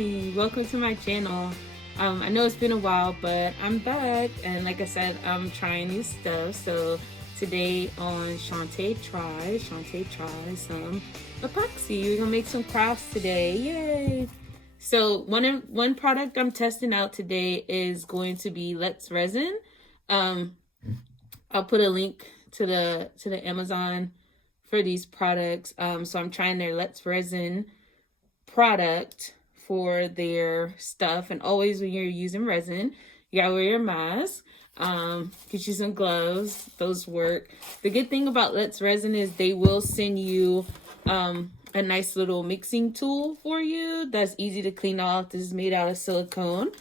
Hey, welcome to my channel. I know it's been a while, but I'm back, and like I said, I'm trying new stuff. So today on Shantae try some epoxy. We're gonna make some crafts today. Yay! So one product I'm testing out today is going to be Let's Resin. Um, I'll put a link to the Amazon for these products. So I'm trying their Let's Resin product for their stuff. And always when you're using resin, you gotta wear your mask. Get you some gloves. Those work. The good thing about Let's Resin is they will send you a nice little mixing tool for you that's easy to clean off. This is made out of silicone.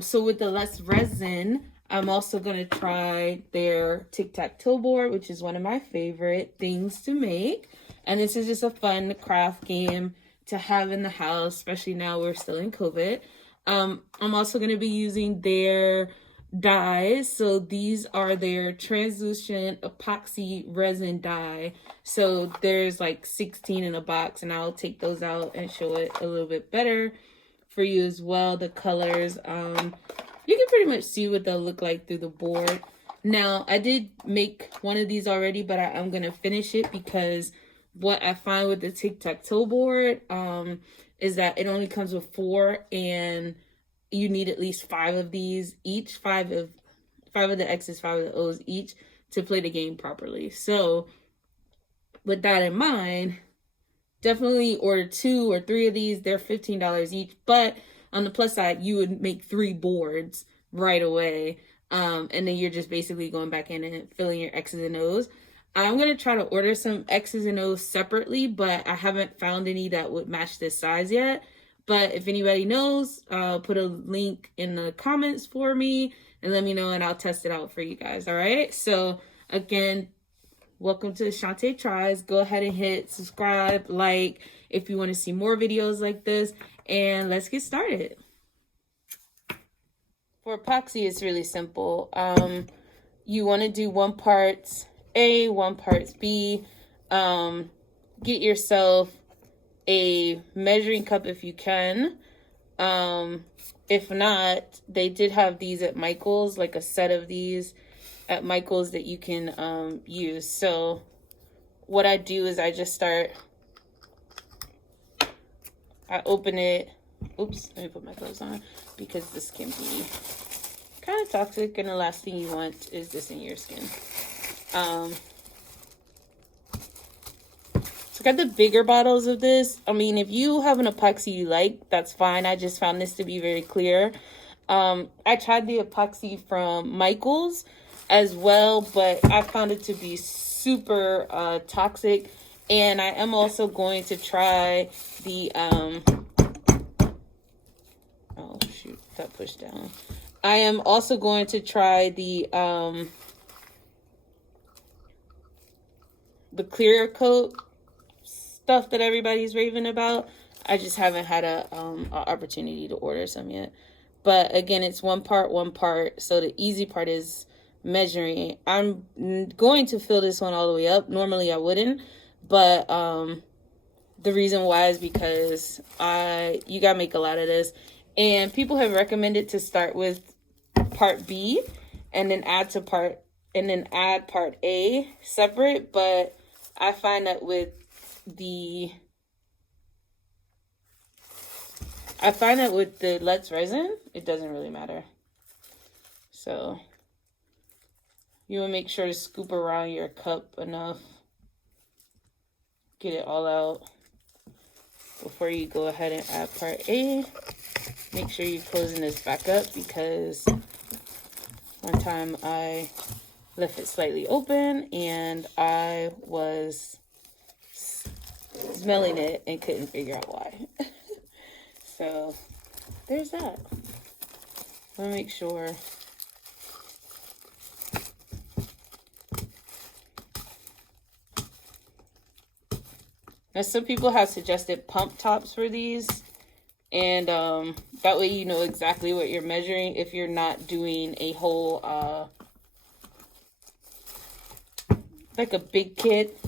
So with the Let's Resin, I'm also going to try their tic-tac-toe board, which is one of my favorite things to make. And this is just a fun craft game to have in the house, especially now we're still in COVID. I'm also going to be using their dyes. So these are their translucent epoxy resin dye. So there's like 16 in a box, and I'll take those out and show it a little bit better for you as well. The colors, you can pretty much see what they'll look like through the board. Now, I did make one of these already, but I'm going to finish it because what I find with the tic-tac-toe board is that it only comes with 4, and you need at least 5 of these each, 5 of the X's, 5 of the O's each to play the game properly. So with that in mind, definitely order 2 or 3 of these. They're $15 each, but on the plus side, you would make 3 boards right away. And then you're just basically going back in and filling your X's and O's. I'm going to try to order some X's and O's separately, but I haven't found any that would match this size yet. But if anybody knows, put a link in the comments for me and let me know, and I'll test it out for you guys. All right. So again, welcome to Shantae Tries. Go ahead and hit subscribe, like, if you want to see more videos like this, and let's get started. For epoxy, it's really simple. You want to do 1 part A, 1 part B. Get yourself a measuring cup if you can. If not, they did have these at Michael's, like a set of these at Michael's that you can use. So what I do is I just start, I open it. Oops, let me put my gloves on because this can be kind of toxic, and the last thing you want is this in your skin. So I got the bigger bottles of this. I mean, if you have an epoxy you like, that's fine. I just found this to be very clear. I tried the epoxy from Michael's as well, but I found it to be super toxic. And I am also going to try the oh shoot, that pushed down. I am also going to try the clear coat stuff that everybody's raving about. I just haven't had a opportunity to order some yet. But again, it's 1 part, 1 part. So the easy part is measuring. I'm going to fill this one all the way up. Normally I wouldn't, but the reason why is because you gotta make a lot of this, and people have recommended to start with part B and then add part A separate. But I find that with the Let's Resin, it doesn't really matter. So you will make sure to scoop around your cup enough, get it all out before you go ahead and add part A. Make sure you're closing this back up, because one time I left it slightly open and I was smelling it and couldn't figure out why. So there's that. Let me make sure. Now, some people have suggested pump tops for these, and that way you know exactly what you're measuring if you're not doing a whole like a big kit.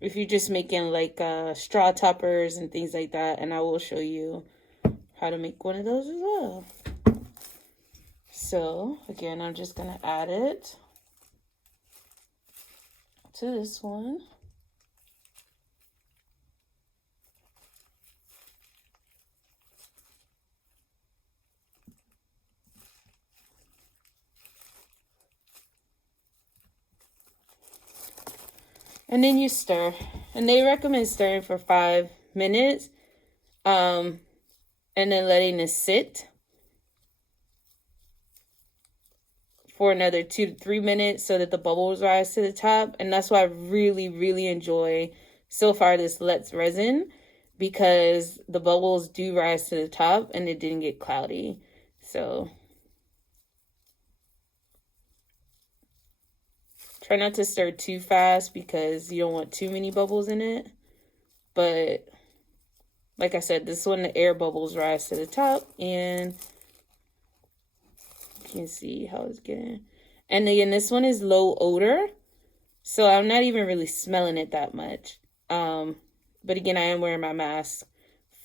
if you're just making like straw toppers and things like that, and I will show you how to make one of those as well. So again, I'm just gonna add it to this one. And then you stir. And they recommend stirring for 5 minutes. And then letting it sit for another 2 to 3 minutes so that the bubbles rise to the top. And that's why I really, really enjoy so far this Let's Resin, because the bubbles do rise to the top and it didn't get cloudy. So try not to stir too fast because you don't want too many bubbles in it. But like I said, this one, the air bubbles rise to the top, and you can see how it's getting. And again, this one is low odor, so I'm not even really smelling it that much. But again, I am wearing my mask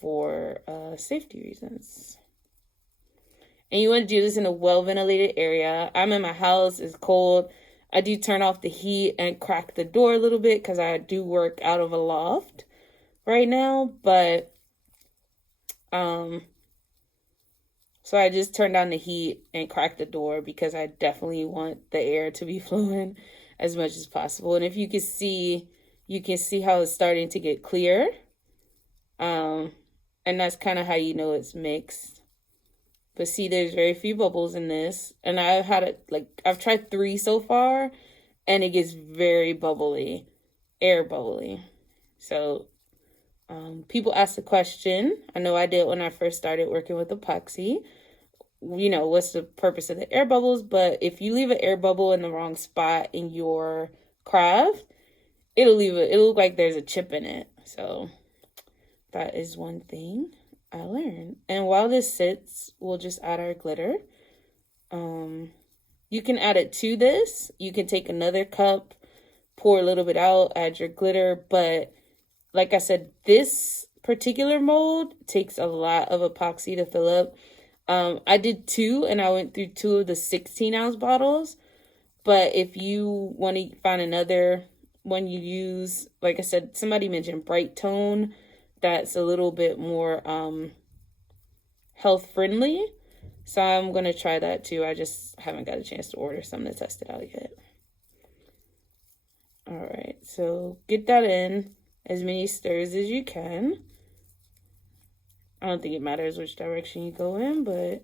for safety reasons. And you want to do this in a well-ventilated area. I'm in my house, it's cold. I do turn off the heat and crack the door a little bit because I do work out of a loft right now. But, so I just turned down the heat and cracked the door because I definitely want the air to be flowing as much as possible. And if you can see how it's starting to get clear. And that's kind of how you know it's mixed. But see, there's very few bubbles in this. And I've tried 3 so far, and it gets very bubbly, air bubbly. So people ask the question. I know I did when I first started working with epoxy. You know, what's the purpose of the air bubbles? But if you leave an air bubble in the wrong spot in your craft, it'll look like there's a chip in it. So that is one thing I learned. And while this sits, we'll just add our glitter. You can add it to this. You can take another cup, pour a little bit out, add your glitter. But like I said, this particular mold takes a lot of epoxy to fill up. I did 2, and I went through 2 of the 16-ounce bottles. But if you want to find another one you use, like I said, somebody mentioned Bright Tone. That's a little bit more health friendly. So I'm going to try that too. I just haven't got a chance to order some to test it out yet. All right, so get that in as many stirs as you can. I don't think it matters which direction you go in, but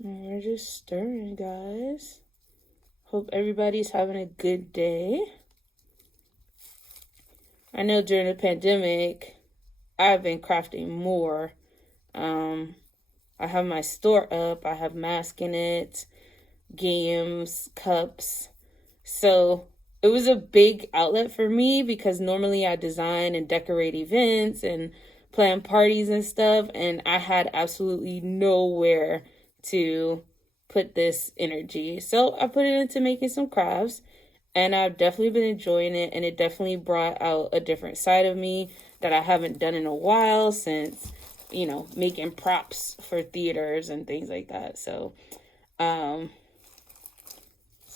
we're just stirring, guys. Hope everybody's having a good day. I know during the pandemic, I've been crafting more. I have my store up. I have masks in it, games, cups. So it was a big outlet for me because normally I design and decorate events and plan parties and stuff. And I had absolutely nowhere to put this energy. So I put it into making some crafts, and I've definitely been enjoying it. And it definitely brought out a different side of me that I haven't done in a while since, you know, making props for theaters and things like that. So, so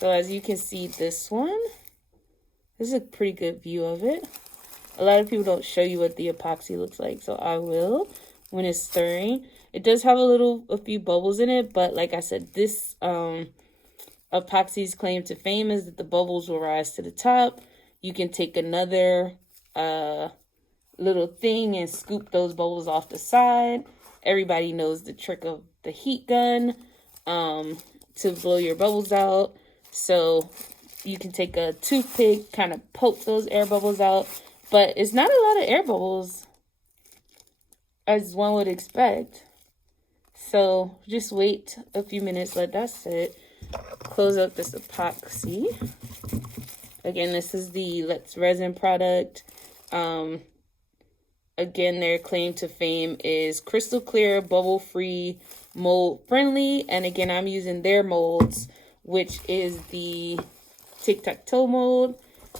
as you can see, this is a pretty good view of it. A lot of people don't show you what the epoxy looks like, so I will when it's stirring. It does have a few bubbles in it, but like I said, this epoxy's claim to fame is that the bubbles will rise to the top. You can take another little thing and scoop those bubbles off the side. Everybody knows the trick of the heat gun to blow your bubbles out. So you can take a toothpick, kind of poke those air bubbles out, but it's not a lot of air bubbles as one would expect. So just wait a few minutes, let that sit. Close up this epoxy. Again, this is the Let's Resin product. And again, their claim to fame is crystal clear, bubble free, mold friendly. And again, I'm using their molds, which is the tic-tac-toe mold.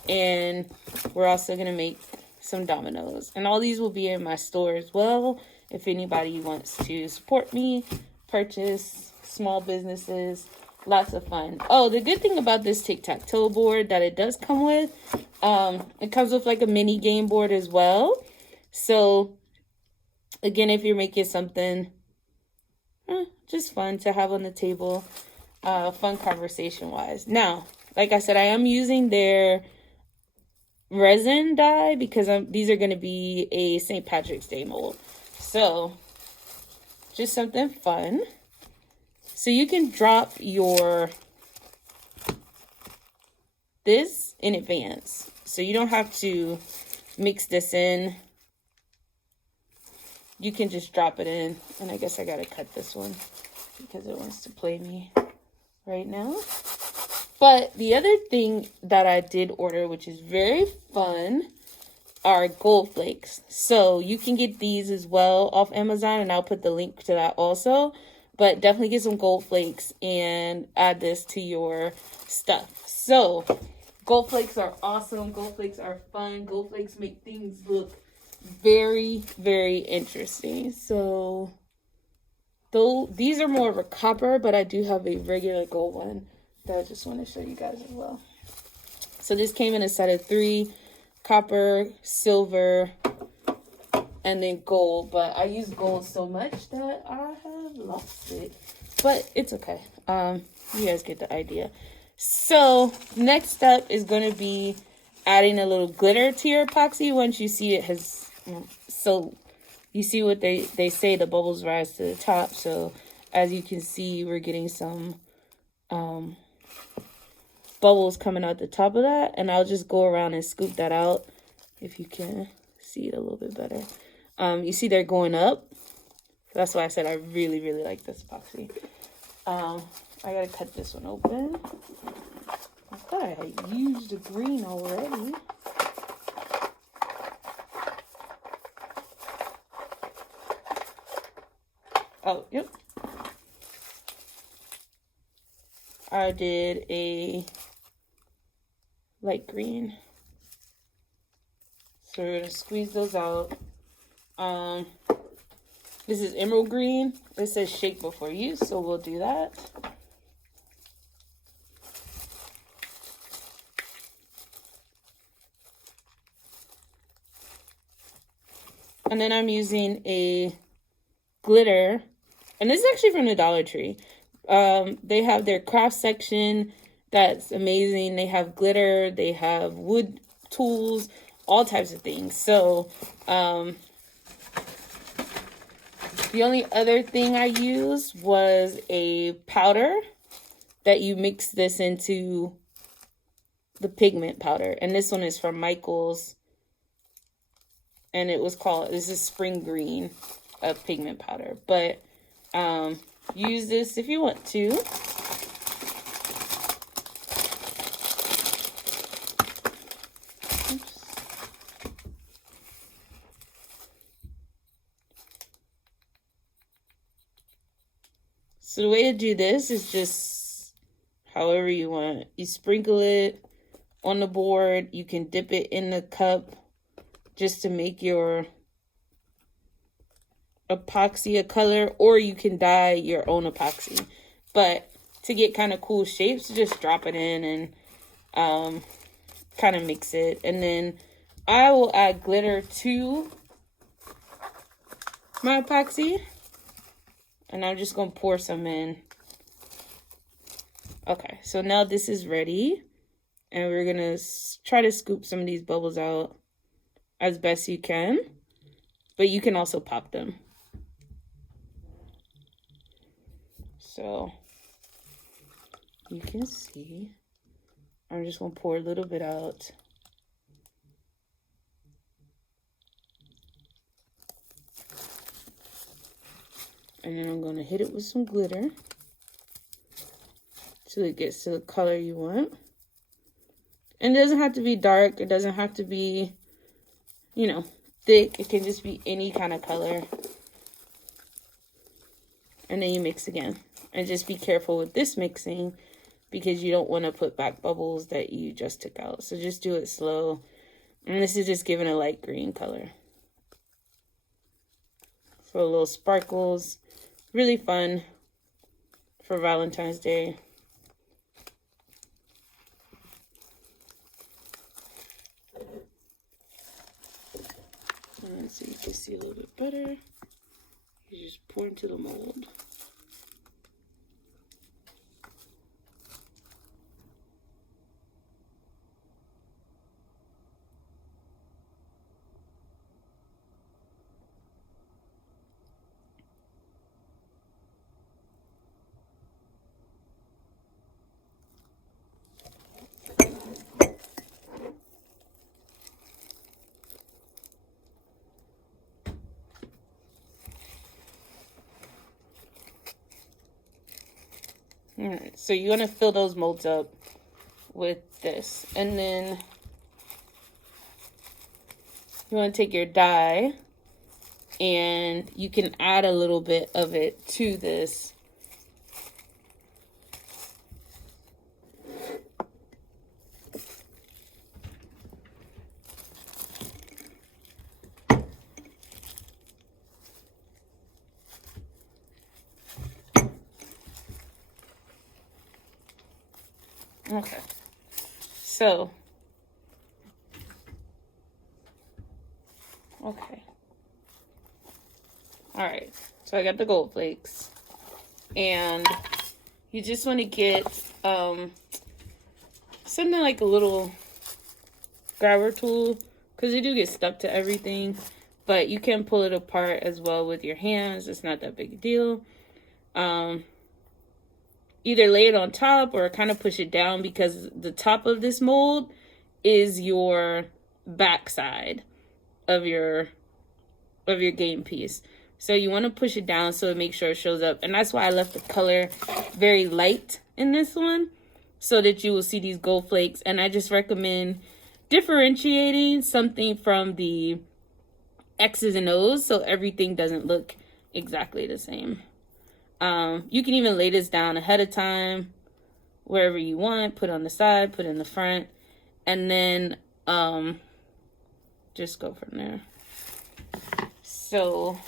And we're also going to make some dominoes. And all these will be in my store as well. If anybody wants to support me, purchase, small businesses, lots of fun. Oh, the good thing about this tic-tac-toe board that it does come with, it comes with like a mini game board as well. So again, if you're making something just fun to have on the table, fun conversation wise. Now, like I said, I am using their resin dye because these are going to be a St. Patrick's Day mold. So just something fun. So you can drop this in advance. So you don't have to mix this in. You can just drop it in. And I guess I got to cut this one because it wants to play me right now. But the other thing that I did order, which is very fun, are gold flakes. So you can get these as well off Amazon, and I'll put the link to that also. But definitely get some gold flakes and add this to your stuff. So gold flakes are awesome. Gold flakes are fun. Gold flakes make things look very, very interesting. So though these are more of a copper, but I do have a regular gold one that I just want to show you guys as well. So this came in a set of 3: copper, silver, and then gold. But I use gold so much that I have lost it. But it's okay. You guys get the idea. So next up is going to be adding a little glitter to your epoxy. Once you see it has, so you see what they say, the bubbles rise to the top. So as you can see, we're getting some bubbles coming out the top of that, and I'll just go around and scoop that out if you can see it a little bit better. You see they're going up. That's why I said I really, really like this epoxy. I gotta cut this one open. I thought I had used the green already. Oh, yep. I did a light green. So we're gonna squeeze those out. This is emerald green. It says shake before use, so we'll do that. And then I'm using a glitter, and this is actually from the Dollar Tree. They have their craft section that's amazing. They have glitter, they have wood tools, all types of things. So the only other thing I used was a powder that you mix this into the pigment powder. And this one is from Michael's. And it was called, this is spring green pigment powder. But use this if you want to. Oops. So the way to do this is just however you want. You sprinkle it on the board. You can dip it in the cup just to make your epoxy a color, or you can dye your own epoxy. But to get kind of cool shapes, just drop it in and kind of mix it. And then I will add glitter to my epoxy. And I'm just going to pour some in. Okay, so now this is ready. And we're going to try to scoop some of these bubbles out as best you can. But you can also pop them. So you can see. I'm just going to pour a little bit out. And then I'm going to hit it with some glitter till it gets to the color you want. And it doesn't have to be dark. It doesn't have to be, you know, stick. It can just be any kind of color. And then you mix again. And just be careful with this mixing because you don't want to put back bubbles that you just took out. So just do it slow. And this is just giving a light green color. For little sparkles. Really fun for Valentine's Day. And so you can see a little bit better. You just pour into the mold. All right, so you're gonna fill those molds up with this, and then you want to take your dye and you can add a little bit of it to this. Okay, so, okay. All right, so I got the gold flakes, and you just want to get something like a little grabber tool, because you do get stuck to everything, but you can pull it apart as well with your hands. It's not that big a deal. Either lay it on top or kind of push it down, because the top of this mold is your backside of your game piece. So you want to push it down so it makes sure it shows up. And that's why I left the color very light in this one, so that you will see these gold flakes. And I just recommend differentiating something from the X's and O's so everything doesn't look exactly the same. You can even lay this down ahead of time, wherever you want, put on the side, put in the front, and then just go from there. So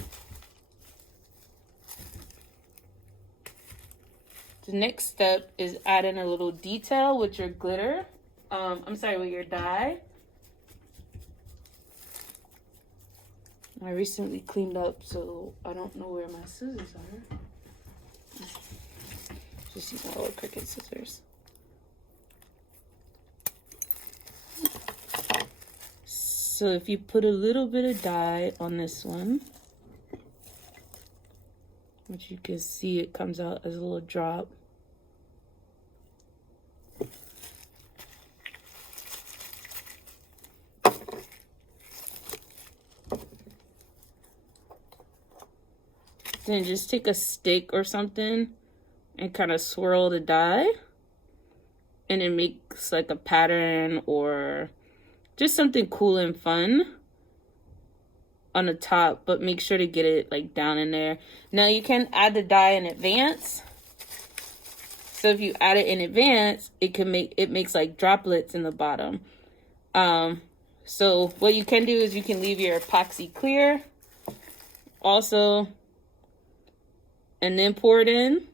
the next step is adding a little detail with your glitter. With your dye. I recently cleaned up, so I don't know where my scissors are. Just use my old Cricut scissors. So if you put a little bit of dye on this one, which you can see it comes out as a little drop. Then just take a stick or something and kind of swirl the dye, and it makes like a pattern or just something cool and fun on the top, but make sure to get it like down in there. Now you can add the dye in advance. So if you add it in advance, it makes like droplets in the bottom. So what you can do is you can leave your epoxy clear also, and then pour it in.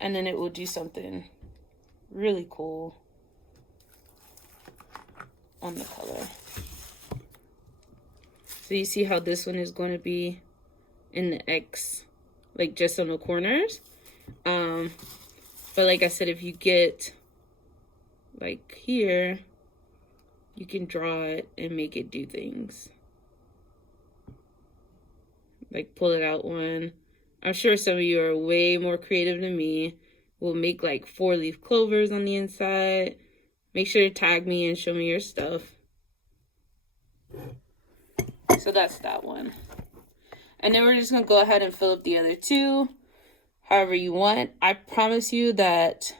And then it will do something really cool on the color. So you see how this one is going to be in the X, like just on the corners. But like I said, if you get like here, you can draw it and make it do things. Like pull it out one. I'm sure some of you are way more creative than me. We'll make like 4-leaf clovers on the inside. Make sure to tag me and show me your stuff. So that's that one. And then we're just going to go ahead and fill up the other two however you want. I promise you that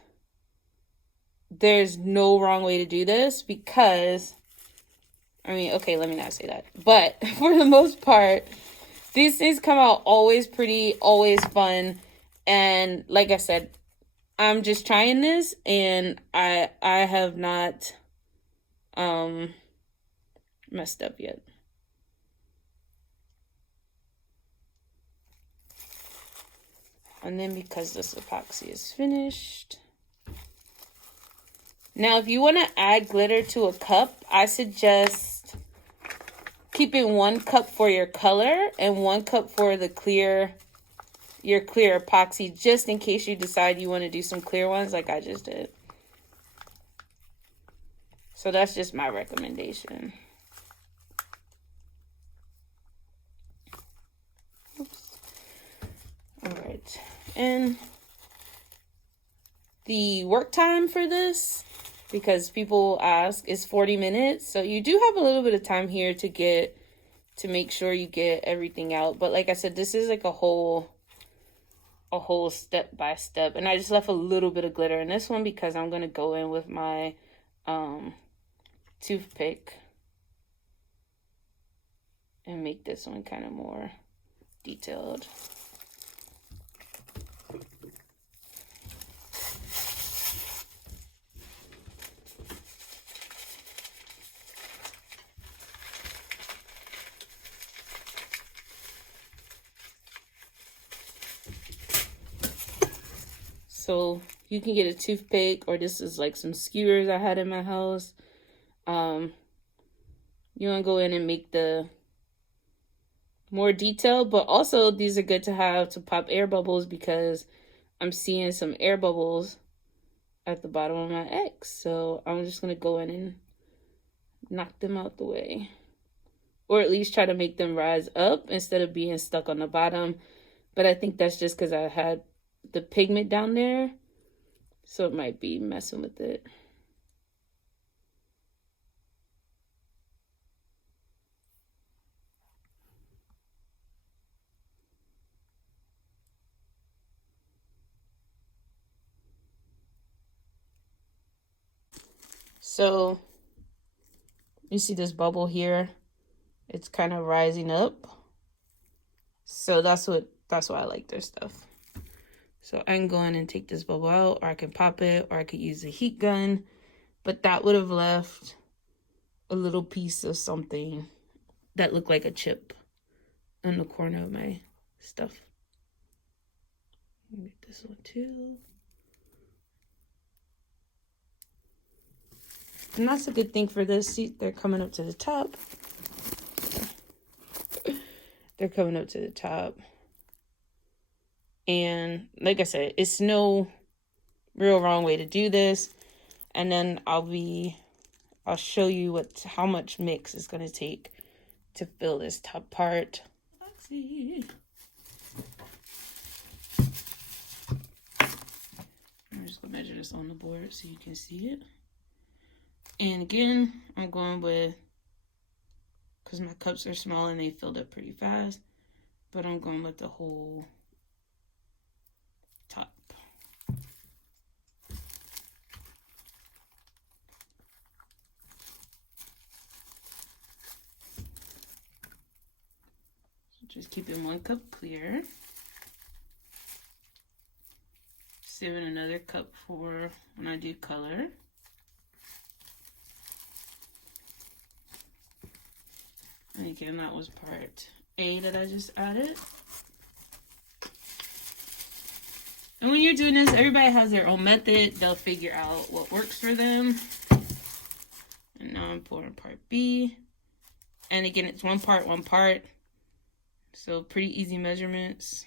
there's no wrong way to do this because, I mean, okay, let me not say that. But for the most part, these things come out always pretty, always fun. And like I said, I'm just trying this and I have not messed up yet. And then because this epoxy is finished. Now, if you want to add glitter to a cup, I suggest keeping 1 cup for your color and 1 cup for the your clear epoxy, just in case you decide you want to do some clear ones like I just did. So that's just my recommendation. Oops. All right. And the work time for this, because people ask, is 40 minutes. So you do have a little bit of time here to make sure you get everything out. But like I said, this is like a whole step by step. And I just left a little bit of glitter in this one because I'm going to go in with my toothpick and make this one kind of more detailed. So you can get a toothpick, or this is like some skewers I had in my house. You want to go in and make the more detail, but also these are good to have to pop air bubbles because I'm seeing some air bubbles at the bottom of my X. So I'm just going to go in and knock them out the way, or at least try to make them rise up instead of being stuck on the bottom. But I think that's just because I had the pigment down there, so it might be messing with it. So you see this bubble here, it's kind of rising up. So that's why I like their stuff. So I can go in and take this bubble out, or I can pop it, or I could use a heat gun. But that would have left a little piece of something that looked like a chip in the corner of my stuff. Make this one too. And that's a good thing for this. See, they're coming up to the top. They're coming up to the top. And like I said, it's no real wrong way to do this. And then I'll show you how much mix it's going to take to fill this top part. Let's see. I'm just going to measure this on the board so you can see it. And again, I'm going with, because my cups are small and they filled up pretty fast, but I'm going with the whole top. So just keeping 1 cup clear. Saving another cup for when I do color. And again, that was part A that I just added. And when you're doing this, everybody has their own method. They'll figure out what works for them. And now I'm pouring part B. And again, it's 1 part, 1 part. So pretty easy measurements.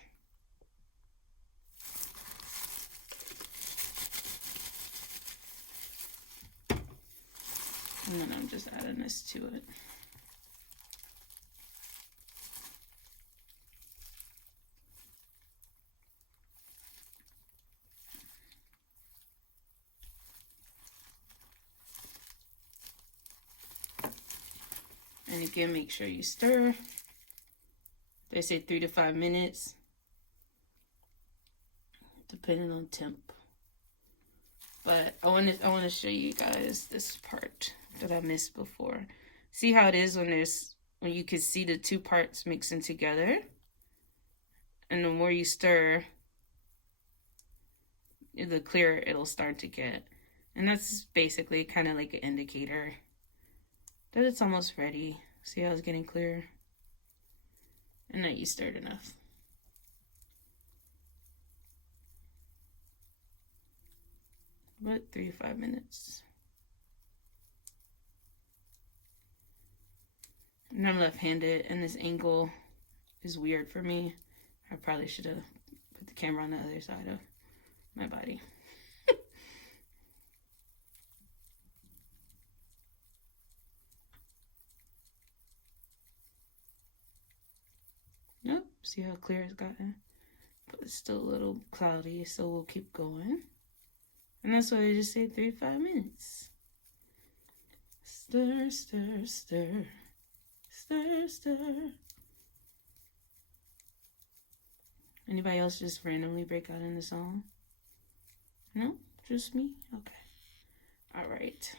And then I'm just adding this to it. And again, make sure you stir. They say 3 to 5 minutes, depending on temp. But I want to show you guys this part that I missed before. See how it is when you can see the two parts mixing together, and the more you stir, the clearer it'll start to get. And that's basically kind of like an indicator that it's almost ready. See how it's getting clear? And that you stirred enough. But 3 to 5 minutes. And I'm left-handed, and this angle is weird for me. I probably should have put the camera on the other side of my body. Nope, see how clear it's gotten? But it's still a little cloudy, so we'll keep going. And that's why I just say 3 to 5 minutes. Stir, stir, stir. Stir, stir. Anybody else just randomly break out in the song? No? Just me? Okay. All right.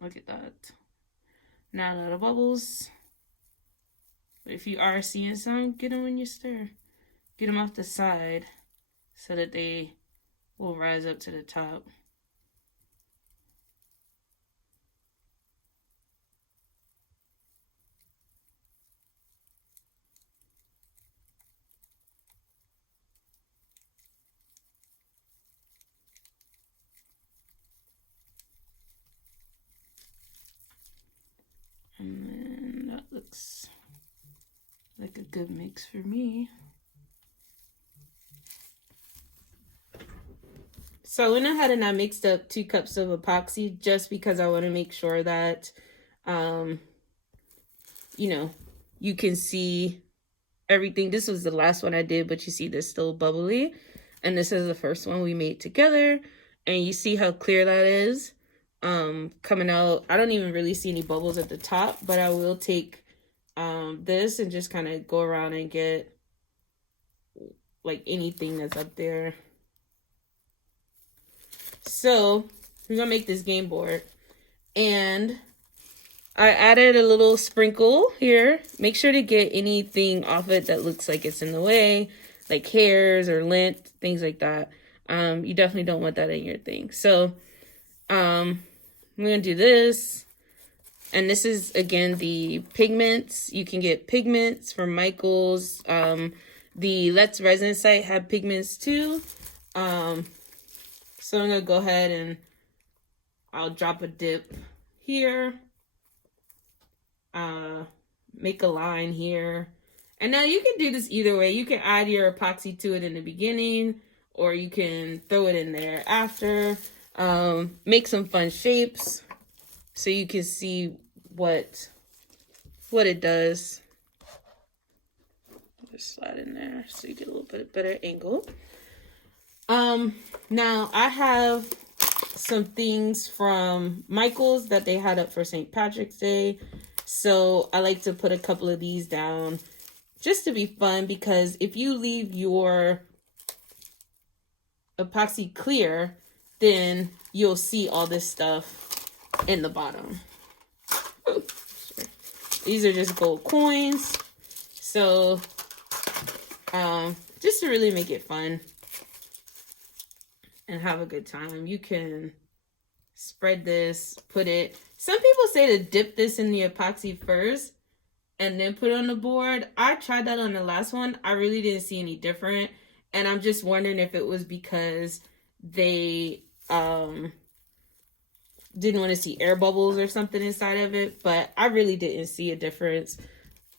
Look at that. Not a lot of bubbles. But if you are seeing some, get them when you stir. Get them off the side so that they will rise up to the top. And then that looks like a good mix for me. So I went ahead and I mixed up 2 cups of epoxy just because I want to make sure that, you know, you can see everything. This was the last one I did, but you see this still bubbly. And this is the first one we made together. And you see how clear that is coming out. I don't even really see any bubbles at the top, but I will take this and just kind of go around and get like anything that's up there. So we're gonna make this game board, and I added a little sprinkle here. Make sure to get anything off it that looks like it's in the way, like hairs or lint, things like that. You definitely don't want that in your thing. So I'm gonna do this. And this is, again, the pigments. You can get pigments from Michael's. The Let's Resin site have pigments too. So I'm going to go ahead and I'll drop a dip here. Make a line here. And now you can do this either way. You can add your epoxy to it in the beginning, or you can throw it in there after. Make some fun shapes so you can see what it does. Just slide in there so you get a little bit better angle. Now I have some things from Michael's that they had up for St. Patrick's Day. So I like to put a couple of these down just to be fun, because if you leave your epoxy clear, then you'll see all this stuff in the bottom. Ooh, sure. These are just gold coins. So, just to really make it fun and have a good time, you can spread this, put it. Some people say to dip this in the epoxy first and then put it on the board. I tried that on the last one. I really didn't see any different. And I'm just wondering if it was because they didn't want to see air bubbles or something inside of it. But I really didn't see a difference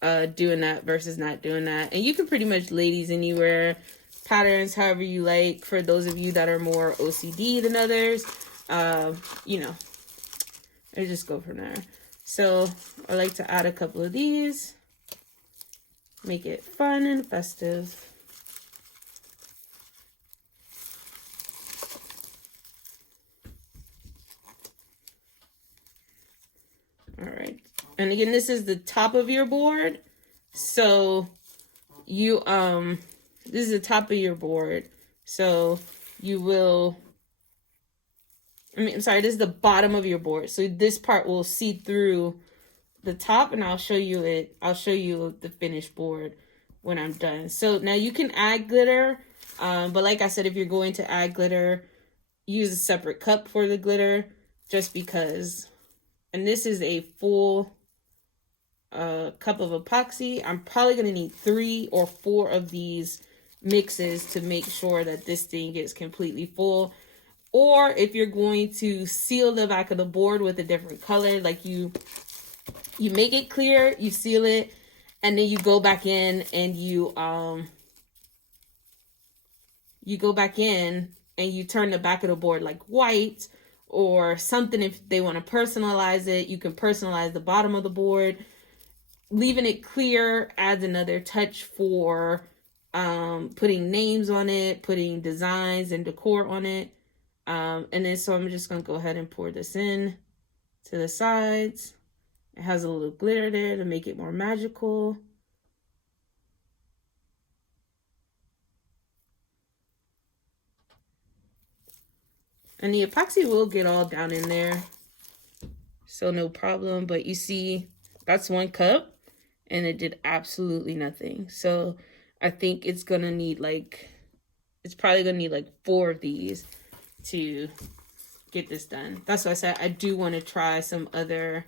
doing that versus not doing that. And you can pretty much lay these anywhere, patterns however you like. For those of you that are more OCD than others, you know, I just go from there. So I like to add a couple of these, make it fun and festive. And again, this is the top of your board. So you, this is the top of your board. So you will, I'm sorry, this is the bottom of your board. So this part will see through the top, and I'll show you it. I'll show you the finished board when I'm done. So now you can add glitter. But like I said, if you're going to add glitter, use a separate cup for the glitter, just because. And this is a full cup of epoxy. I'm probably going to need 3 or 4 of these mixes to make sure that this thing gets completely full. Or if you're going to seal the back of the board with a different color, like you make it clear, you seal it, and then you go back in and you go back in and you turn the back of the board like white or something. If they want to personalize it, you can personalize the bottom of the board. Leaving it clear adds another touch for putting names on it, putting designs and decor on it. And then so I'm just going to go ahead and pour this in to the sides. It has a little glitter there to make it more magical. And the epoxy will get all down in there, so no problem. But you see, that's 1 cup, and it did absolutely nothing. So I think it's gonna need like, it's probably gonna need like 4 of these to get this done. That's why I said I do want to try some other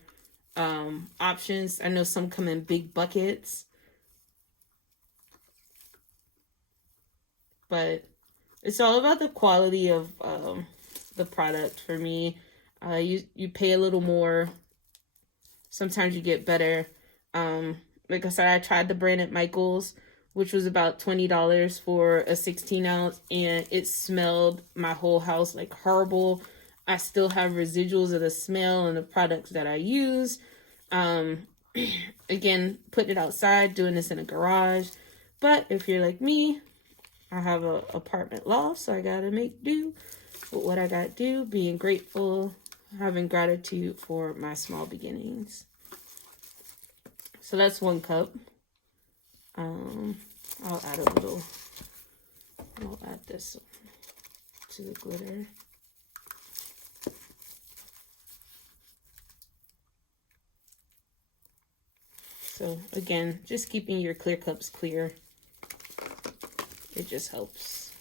options. I know some come in big buckets, but it's all about the quality of the product for me. You pay a little more, sometimes you get better. Like I said, I tried the brand at Michael's, which was about $20 for a 16 ounce, and it smelled my whole house like horrible. I still have residuals of the smell and the products that I use. Again, putting it outside, doing this in a garage. But if you're like me, I have an apartment loft, so I gotta make do with what I gotta do, being grateful, having gratitude for my small beginnings. So that's 1 cup. I'll add a little, I'll add this to the glitter. So again, just keeping your clear cups clear. It just helps.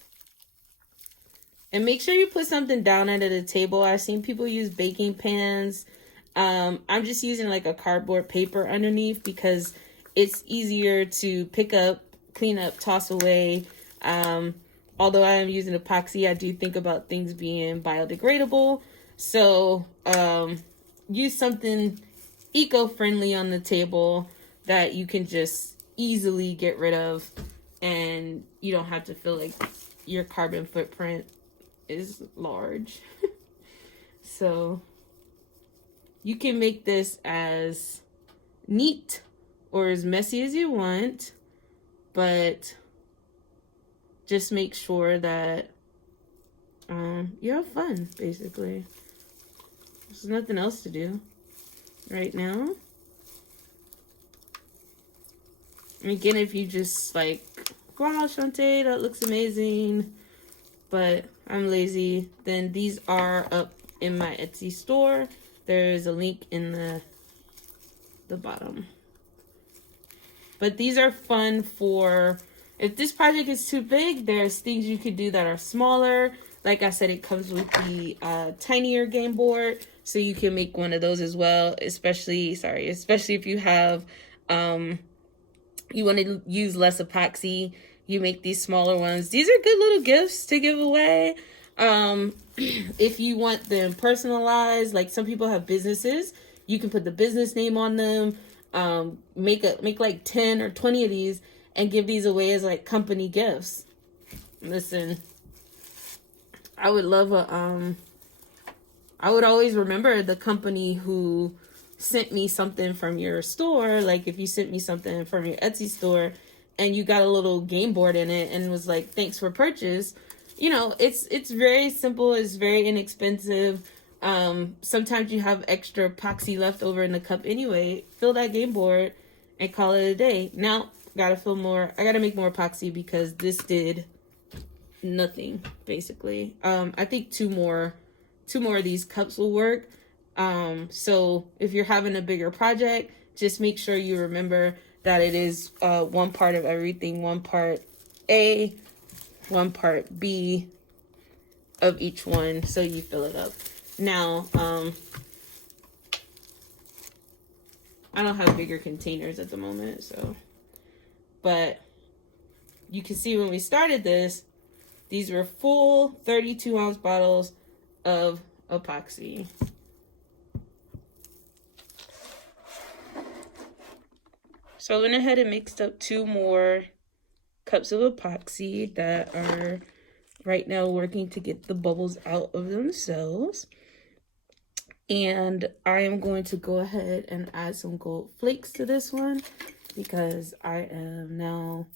And make sure you put something down under the table. I've seen people use baking pans. I'm just using like a cardboard paper underneath because it's easier to pick up, clean up, toss away. Although I am using epoxy, I do think about things being biodegradable. So use something eco-friendly on the table that you can just easily get rid of, and you don't have to feel like your carbon footprint is large. So you can make this as neat or as messy as you want, but just make sure that you have fun, basically. There's nothing else to do right now. And again, if you just like, wow, Shantae, that looks amazing, but I'm lazy, then these are up in my Etsy store. There's a link in the bottom. But these are fun for, if this project is too big, there's things you could do that are smaller. Like I said, it comes with the tinier game board, so you can make one of those as well, especially if you have, you want to use less epoxy, you make these smaller ones. These are good little gifts to give away. If you want them personalized, like some people have businesses, you can put the business name on them. Make like 10 or 20 of these and give these away as like company gifts. Listen, I would love I would always remember the company who sent me something from your store. Like if you sent me something from your Etsy store and you got a little game board in it and was like, thanks for purchase. You know, it's very simple. It's very inexpensive. Sometimes you have extra epoxy left over in the cup anyway. Fill that game board and call it a day. Now, gotta fill more. I gotta make more epoxy because this did nothing, basically. I think two more of these cups will work. So if you're having a bigger project, just make sure you remember that it is one part of everything, one part A, one part B of each one, so you fill it up. Now, I don't have bigger containers at the moment, so, but you can see when we started this, these were full 32-ounce bottles of epoxy. So I went ahead and mixed up 2 more cups of epoxy that are right now working to get the bubbles out of themselves. And I am going to go ahead and add some gold flakes to this one because I am now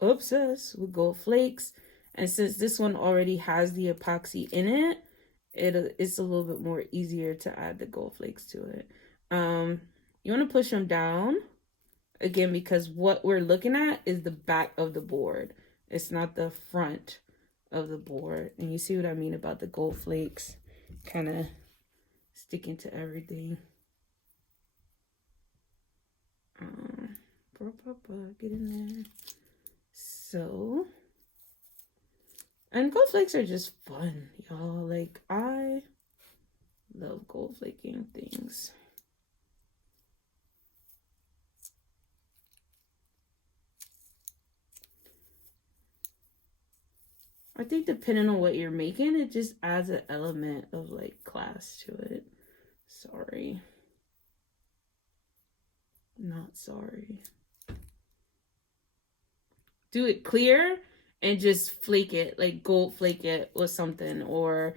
obsessed with gold flakes. And since this one already has the epoxy in it, it's a little bit more easier to add the gold flakes to it. You want to push them down, again, because what we're looking at is the back of the board. It's not the front of the board. And you see what I mean about the gold flakes kind of sticking to everything. Get in there. So, and gold flakes are just fun, y'all. Like, I love gold flaking things. I think depending on what you're making, it just adds an element of like class to it. Sorry. Not sorry. Do it clear and just flake it, like gold flake it with something, or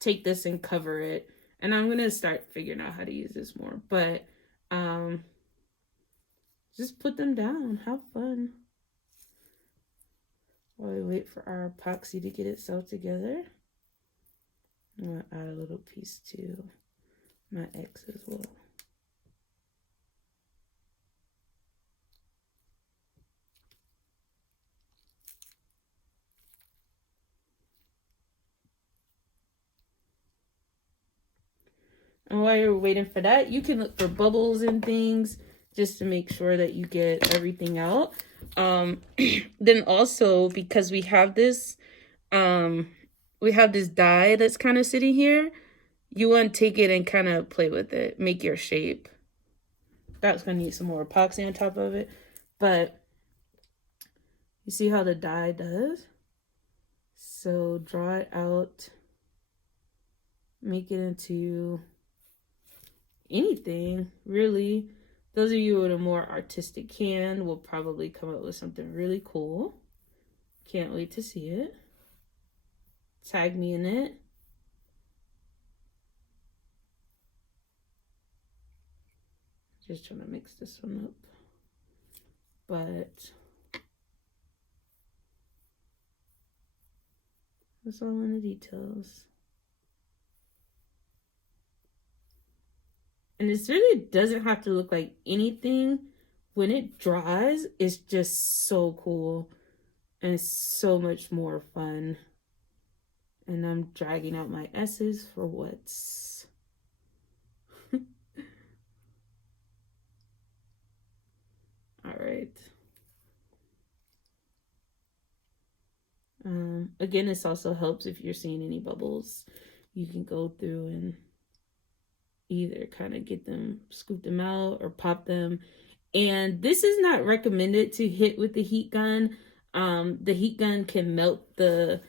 take this and cover it. And I'm gonna start figuring out how to use this more, but just put them down, have fun. While we wait for our epoxy to get itself together, I'm gonna add a little piece to my X as well. And while you're waiting for that, you can look for bubbles and things just to make sure that you get everything out. Then also, because we have this dye that's kind of sitting here, you want to take it and kind of play with it, make your shape. That's going to need some more epoxy on top of it, but you see how the dye does? So draw it out, make it into anything, really. Those of you with a more artistic hand will probably come up with something really cool. Can't wait to see it. Tag me in it. Just trying to mix this one up. But that's all in the details. And this really doesn't have to look like anything. When it dries, it's just so cool. And it's so much more fun. And I'm dragging out my S's for what's. All right. Again, this also helps if you're seeing any bubbles. You can go through and either kind of get them, scoop them out, or pop them. And this is not recommended to hit with the heat gun. The heat gun can melt the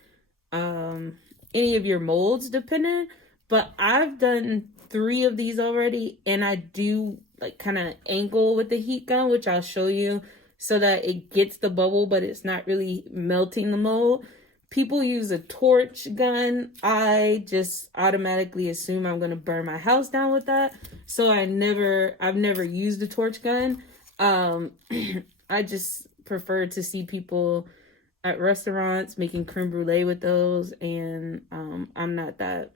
any of your molds depending, but I've done 3 of these already, and I do like kind of angle with the heat gun, which I'll show you, so that it gets the bubble but it's not really melting the mold. People use a torch gun. I just automatically assume I'm going to burn my house down with that. So I've never used a torch gun. I just prefer to see people at restaurants making creme brulee with those. And I'm not that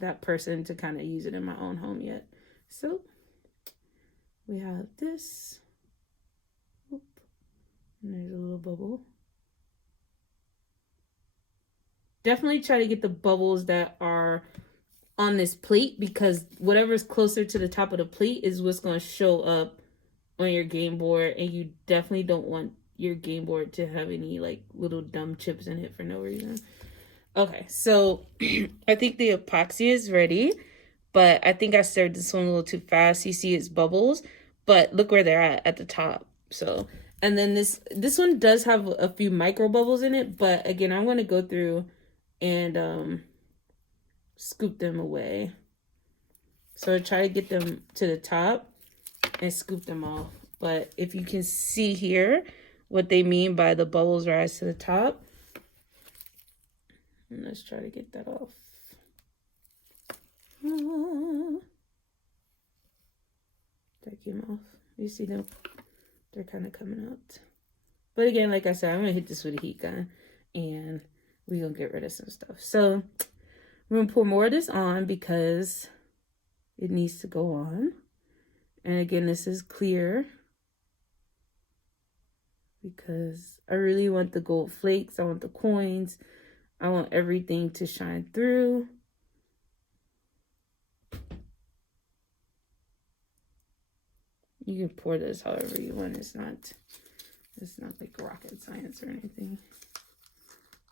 that person to kind of use it in my own home yet. So we have this. Oop. And there's a little bubble. Definitely try to get the bubbles that are on this plate, because whatever's closer to the top of the plate is what's going to show up on your game board, and you definitely don't want your game board to have any like little dumb chips in it for no reason. Okay, so I think the epoxy is ready, but I think I stirred this one a little too fast. You see it's bubbles, but look where they're at the top. So, and then this one does have a few micro bubbles in it, but again, I'm going to go through and scoop them away. So I try to get them to the top and scoop them off. But if you can see here what they mean by the bubbles rise to the top. And let's try to get that off. That came off. You see them? They're kind of coming out. But again, like I said, I'm going to hit this with a heat gun. And we're going to get rid of some stuff. So we're going to pour more of this on because it needs to go on. And again, this is clear because I really want the gold flakes. I want the coins. I want everything to shine through. You can pour this however you want. It's not like rocket science or anything.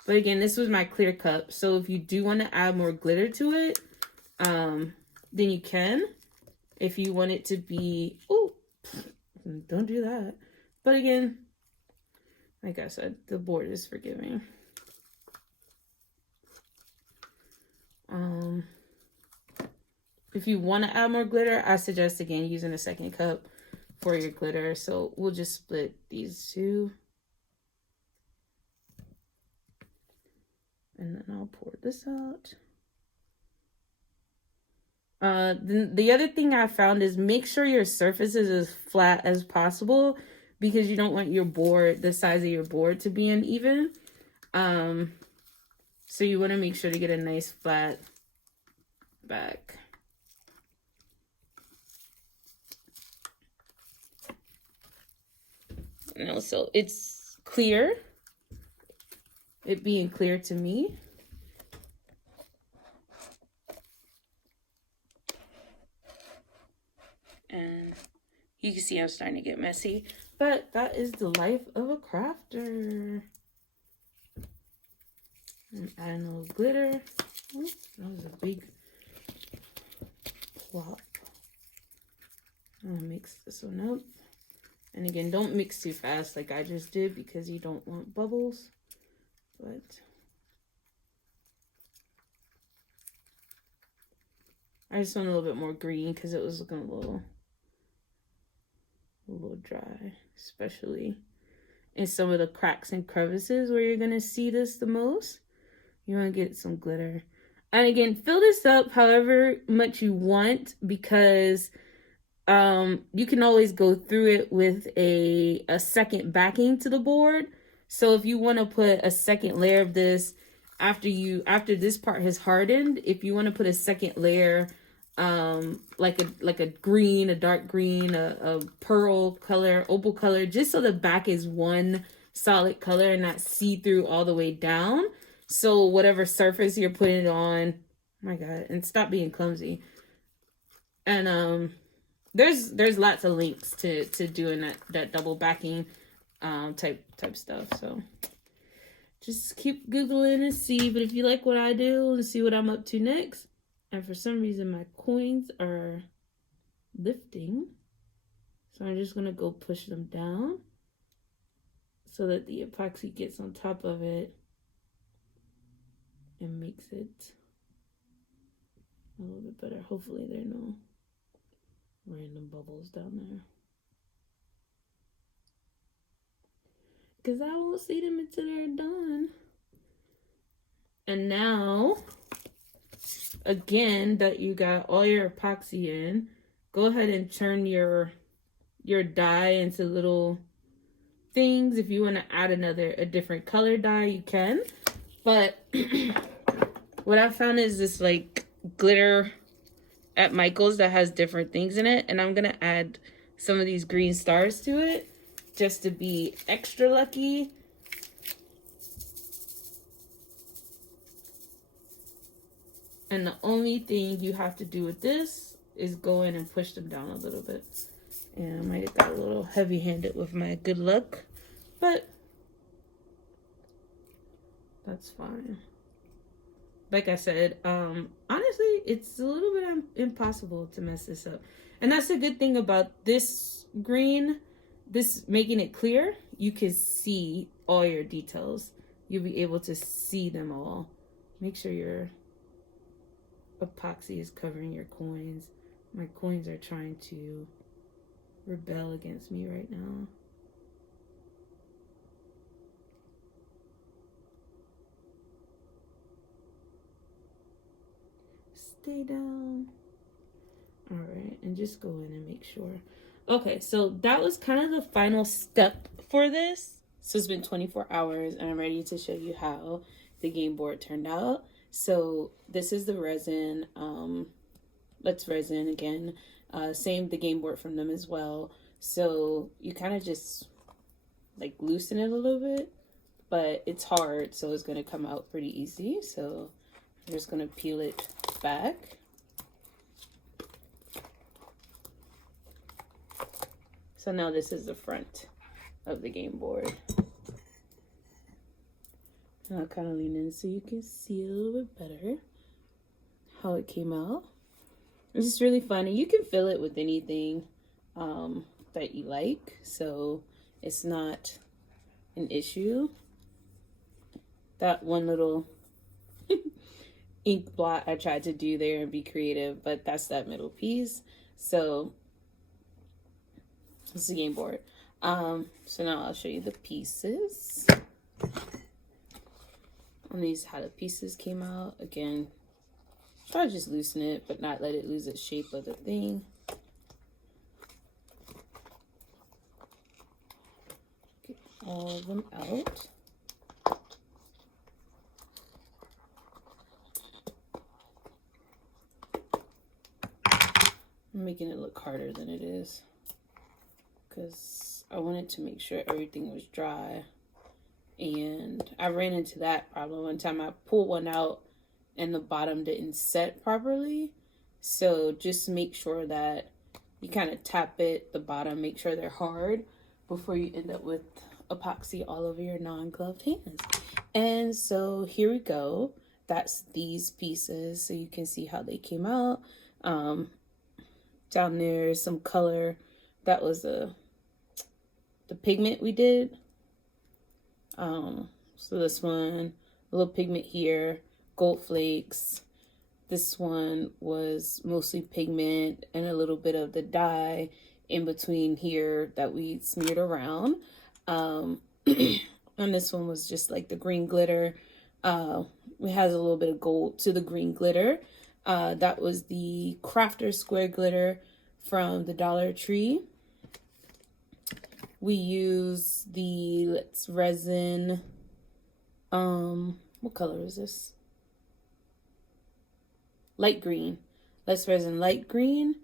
But again, this was my clear cup. So if you do want to add more glitter to it, then you can. If you want it to be, oh, don't do that. But again, like I said, the board is forgiving. If you want to add more glitter, I suggest again using a second cup for your glitter. So we'll just split these two. And then I'll pour this out. The other thing I found is make sure your surface is as flat as possible, because you don't want your board, the size of your board, to be uneven. So you want to make sure to get a nice flat back. You know, so it's clear. It being clear to me. And you can see I'm starting to get messy, but that is the life of a crafter. And adding a little glitter. Oh, that was a big plop. I'm gonna mix this one up. And again, don't mix too fast like I just did, because you don't want bubbles. But I just want a little bit more green because it was looking a little dry, especially in some of the cracks and crevices where you're gonna see this the most. You want to get some glitter. And again, fill this up however much you want, because you can always go through it with a second backing to the board. So if you want to put a second layer of this after this part has hardened, if you want to put a second layer, like a green, a dark green, a pearl color, opal color, just so the back is one solid color and not see through all the way down. So whatever surface you're putting it on, oh my God, and stop being clumsy. And there's lots of links to doing that double backing type stuff. So just keep Googling and see. But if you like what I do and see what I'm up to next, and for some reason my coins are lifting, so I'm just gonna go push them down so that the epoxy gets on top of it and makes it a little bit better. Hopefully there are no random bubbles down there, because I won't see them until they're done. And now, again, that you got all your epoxy in, go ahead and turn your dye into little things. If you want to add a different color dye, you can. But what I found is this like glitter at Michael's that has different things in it, and I'm gonna add some of these green stars to it just to be extra lucky. And the only thing you have to do with this is go in and push them down a little bit. And I might have got a little heavy-handed with my good luck, but that's fine. Like I said, honestly, it's a little bit impossible to mess this up. And that's the good thing about this green, this making it clear, you can see all your details. You'll be able to see them all. Make sure your epoxy is covering your coins. My coins are trying to rebel against me right now. Stay down. All right, and just go in and make sure. Okay, so that was kind of the final step for this. So it's been 24 hours and I'm ready to show you how the game board turned out. So this is the resin. Let's resin again. Same the game board from them as well. So you kind of just like loosen it a little bit, but it's hard, so it's gonna come out pretty easy. So I'm just gonna peel it back. So now this is the front of the game board. And I'll kind of lean in so you can see a little bit better how it came out. It's just really fun, and you can fill it with anything that you like, so it's not an issue. That one little ink blot I tried to do there and be creative, but that's that middle piece. So this is the game board. So now I'll show you the pieces. And these how the pieces came out. Again, try to just loosen it, but not let it lose its shape of the thing. Get all of them out. I'm making it look harder than it is, because I wanted to make sure everything was dry. And I ran into that problem one time. I pulled one out and the bottom didn't set properly. So just make sure that you kind of tap it, the bottom, make sure they're hard before you end up with epoxy all over your non-gloved hands. And so here we go. That's these pieces, so you can see how they came out. Down there is some color. That was the pigment we did. So this one, a little pigment here, gold flakes. This one was mostly pigment and a little bit of the dye in between here that we smeared around. And this one was just like the green glitter. It has a little bit of gold to the green glitter. That was the Crafter Square glitter from the Dollar Tree. We use the Let's Resin, what color is this? Light green. Let's Resin light green.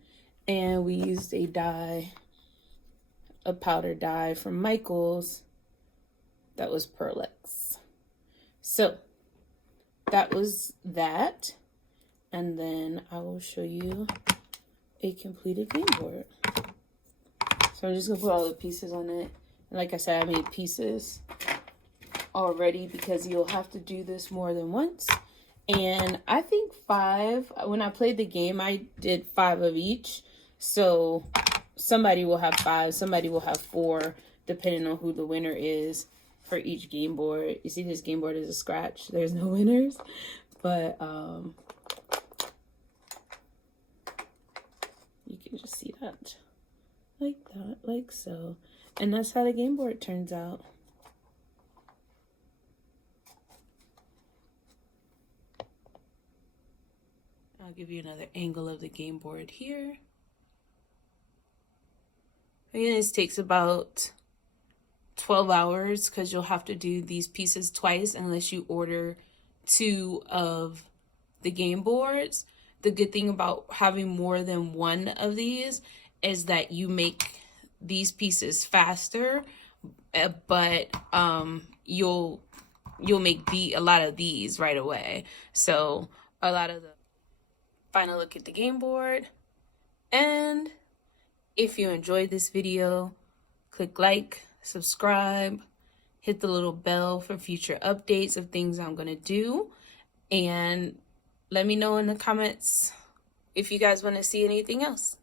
And we used a dye, a powder dye from Michael's. That was Pearlex. So that was that. And then I will show you a completed game board. So I'm just gonna put all the pieces on it. And like I said, I made pieces already because you'll have to do this more than once. And I think 5, when I played the game, I did 5 of each. So somebody will have 5, somebody will have 4, depending on who the winner is for each game board. You see this game board is a scratch. There's no winners. But you can just see that. Like that, like so. And that's how the game board turns out. I'll give you another angle of the game board here. Again, this takes about 12 hours because you'll have to do these pieces twice unless you order 2 of the game boards. the good thing about having more than one of these is that you make these pieces faster, but you'll make a lot of these right away. So a lot of the final look at the game board. And if you enjoyed this video, click like, subscribe, hit the little bell for future updates of things I'm going to do. And let me know in the comments if you guys want to see anything else.